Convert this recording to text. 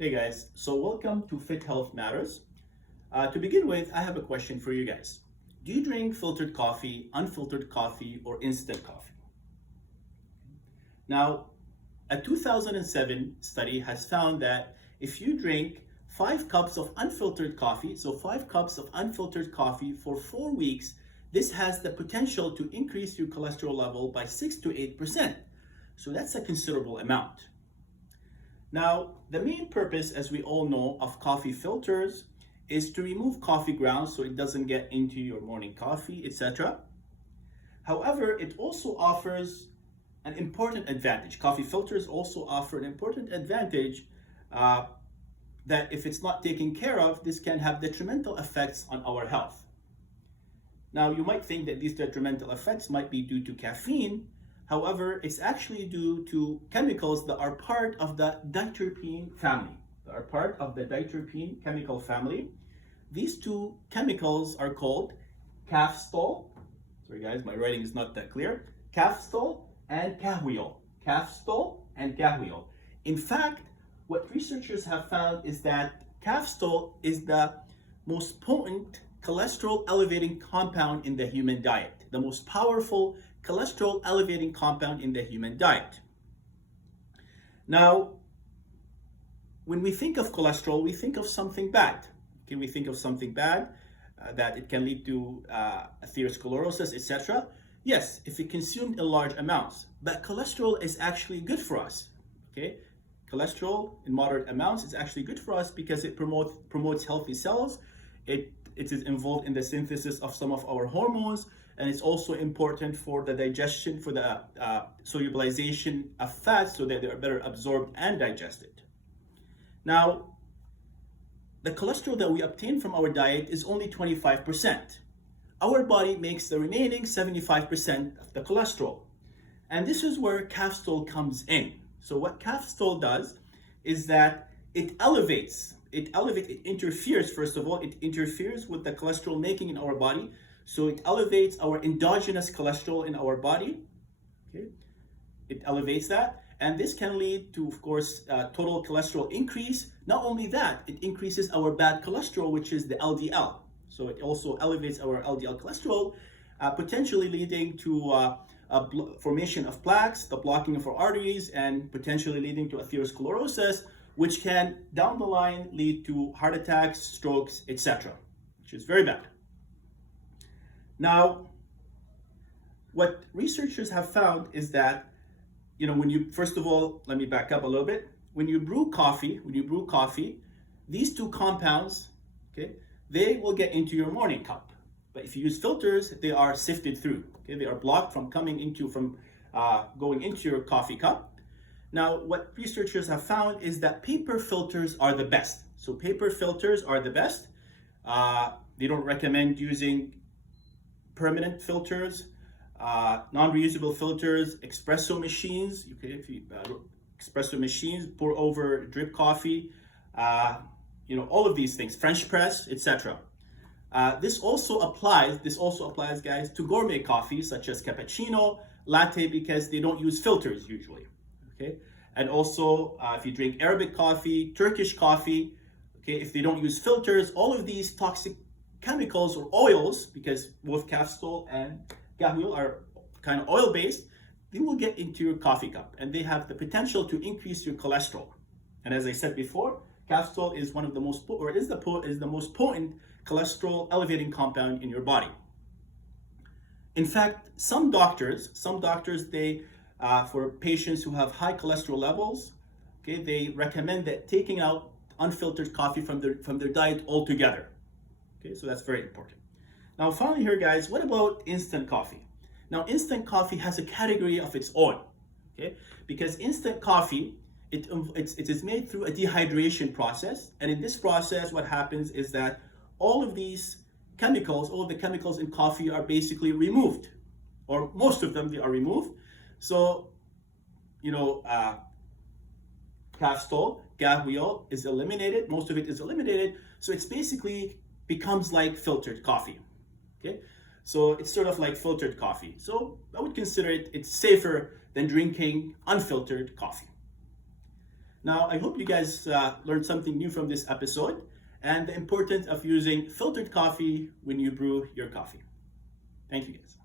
Hey guys, so welcome to Fit Health Matters. To begin with, I have a question for you guys. Do you drink filtered coffee, unfiltered coffee, or instant coffee? Now, a 2007 study has found that if you drink 5 cups of unfiltered coffee, so 5 cups of unfiltered coffee for 4 weeks, this has the potential to increase your cholesterol level by 6 to 8%. So that's a considerable amount. Now, the main purpose, as we all know, of coffee filters is to remove coffee grounds so it doesn't get into your morning coffee, etc. However, it also offers an important advantage. Coffee filters also offer an important advantage that if it's not taken care of, this can have detrimental effects on our health. Now, you might think that these detrimental effects might be due to caffeine. However, it's actually due to chemicals that are part of the diterpene family, chemical family. These two chemicals are called CAFESTOL. Sorry guys, my writing is not that clear. CAFESTOL and KAHWEOL. CAFESTOL and KAHWEOL. In fact, what researchers have found is that CAFESTOL is the most potent cholesterol elevating compound in the human diet, the most powerful cholesterol elevating compound in the human diet. Now, when we think of cholesterol, we think of something bad. Okay, we think of something bad, that it can lead to atherosclerosis, etc. Yes, if it consumed in large amounts, but cholesterol is actually good for us. Okay, cholesterol in moderate amounts is actually good for us because it promotes healthy cells. It is involved in the synthesis of some of our hormones, and it's also important for the digestion, for the solubilization of fats so that they are better absorbed and digested. Now, the cholesterol that we obtain from our diet is only 25%. Our body makes the remaining 75% of the cholesterol. And this is where CAFESTOL comes in. So what CAFESTOL does is that it interferes, first of all, it interferes with the cholesterol making in our body. So it elevates our endogenous cholesterol in our body. Okay, it elevates that. And this can lead to, of course, total cholesterol increase. Not only that, it increases our bad cholesterol, which is the LDL. So it also elevates our LDL cholesterol, potentially leading to formation of plaques, the blocking of our arteries, and potentially leading to atherosclerosis, which can, down the line, lead to heart attacks, strokes, etc., which is very bad. Now, what researchers have found is that, first of all, let me back up a little bit. When you brew coffee, these two compounds, okay, they will get into your morning cup. But if you use filters, they are sifted through. Okay, they are blocked from going into your coffee cup. Now, what researchers have found is that paper filters are the best. So paper filters are the best. They don't recommend using permanent filters, non-reusable filters, espresso machines. Espresso machines, pour over drip coffee, all of these things, French press, etc. This also applies, guys, to gourmet coffees such as cappuccino, latte, because they don't use filters usually. Okay, and also if you drink Arabic coffee, Turkish coffee, okay, if they don't use filters, all of these toxic chemicals or oils, because both CAFESTOL and KAHWEOL are kind of oil-based, they will get into your coffee cup and they have the potential to increase your cholesterol. And as I said before, CAFESTOL is one of the most the most potent cholesterol elevating compound in your body. In fact, some doctors, they for patients who have high cholesterol levels, okay, they recommend that taking out unfiltered coffee from their diet altogether. Okay, so that's very important. Now, finally here, guys, what about instant coffee? Now, instant coffee has a category of its own, okay? Because instant coffee, it is made through a dehydration process. And in this process, what happens is that all of the chemicals in coffee are basically removed, or most of them, they are removed. So, CAFESTOL, KAHWEOL is eliminated. Most of it is eliminated. So it's basically becomes like filtered coffee. Okay, so it's sort of like filtered coffee. So I would consider it's safer than drinking unfiltered coffee. Now, I hope you guys learned something new from this episode and the importance of using filtered coffee when you brew your coffee. Thank you guys.